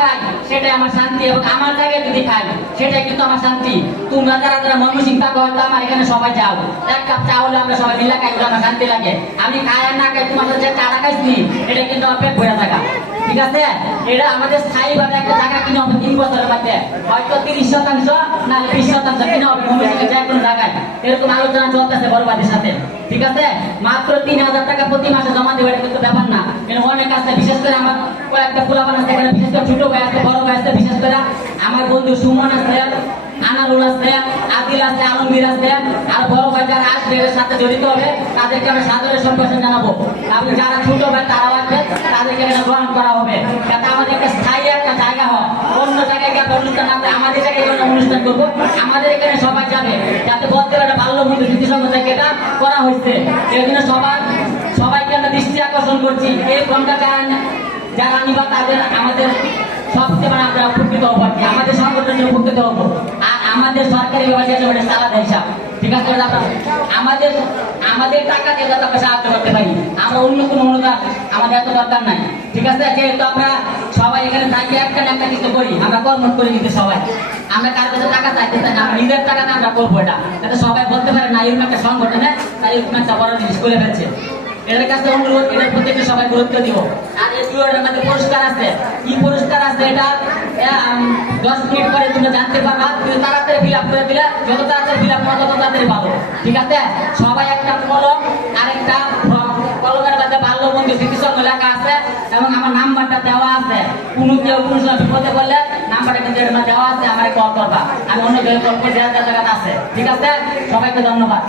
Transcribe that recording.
খাই সেটাই আমার শান্তি, এবং আমার জায়গায় যদি খাই সেটাই কিন্তু আমার শান্তি। তোমরা যারা যারা ময়মনসিংহ থাকো হয়তো আমার এখানে সবাই যাও, এক কাপ চা হলে আমরা সবাই মিলে খাই, আমার শান্তি লাগে। আমি খাই আর না খাই, তোমার সাথে চাটা খাইছি এটা কিন্তু আমার পেট ভরে থাকা, ঠিক আছে? এটা আমাদের স্থায়ীভাবে একটা জায়গা কিনে হবে 3 বছরের মধ্যে, হয়তো 30% না 20% কিনে হবে ময়মনসিংহের যে কোনো জায়গায়। এরকম আলোচনা চলতেছে বড় ভাইদের সাথে, ঠিক আছে? মাত্র 3000 টাকা প্রতি মাসে জমা দেবে, এটা কিন্তু ব্যাপার না। কিন্তু অনেক আছে, বিশেষ করে আমার কয়েকটা পোলাপান আছে এখানে, বিশেষ করে ছোট ভাই আছে, বড় ভাই আছে, বিশেষ করে আমার বন্ধু সুমন আছে, আনারুল আছে, আদিল আছে, আলমগীর আছে, আর বড় ভাই যারা আসবে এর সাথে জড়িত হবে তাদেরকে আমরা সাদরে সম্ভাষণ জানাবো। এবং যারা ছোট ভাই তারাও আসবে, তাদেরকে গ্রহণ করা হবে, যাতে আমাদের একটা স্থায়ী একটা জায়গা হয়। অন্য জায়গায় গিয়ে অনুষ্ঠান না করে আমাদের জায়গায় অনুষ্ঠান করবো, আমাদের এখানে সবাই যাবে, যাতে বলতে পারে বাল্যবন্ধু স্মৃতি সংঘ থেকে এটা করা হয়েছে। এই জন্য সবাইকে আমরা দৃষ্টি আকর্ষণ করছি, এই ফোনটা যারা নিবা তাদের আমাদের সবচেয়ে মানে আমরা উপকৃত হবো, আমাদের সংগঠনের উপকৃত হবো। আর আমাদের সরকারি ব্যবস্থা চালাতে হিসাব, ঠিক আছে? আমাদের টাকা দিয়ে যাতে আমরা সাহায্য করতে পারি, আমরা অন্য কোনো অনুদান আমাদের এত দরকার নাই, ঠিক আছে? যেহেতু আমরা সবাই এখানে থাকি, একটা না একটা কিছু করি, আমরা কর্ম করি, কিন্তু সবাই আমরা কার কাছে টাকা চাইতে চাই না, আমরা নিজের টাকাতে আমরা করবো এটা, যাতে সবাই বলতে পারে না এরকম একটা সংগঠনে তাই এরকম একটা বড় জিনিস করে ফেলছে। এটার কাছে অনুরোধ, এটার প্রতি একটু সবাই গুরুত্ব দিব। আর এই ভিডিওটার মধ্যে পুরস্কার আছে, কি পুরস্কার আছে এটা 10 মিনিট পরে তুমি জানতে পারবা, কিন্তু তাড়াতাড়ি ফিল আপ করে দিলে, যত তাড়াতাড়ি ফিল আপ করো তত তাড়াতাড়ি পাবো, ঠিক আছে? সবাই একটা কলম আর একটা কলমের মধ্যে বাল্যবন্ধু স্মৃতি সংঘ লেখা আছে, এবং আমার নাম্বারটা দেওয়া আছে। কোনো কেউ কোনো সময় বিপদে বললে নাম্বারটা কিন্তু এর মধ্যে দেওয়া আছে, আমার কল করবা, আমি অন্য কেউ কল করে দেওয়ার জায়গাটা আছে, ঠিক আছে? সবাইকে ধন্যবাদ।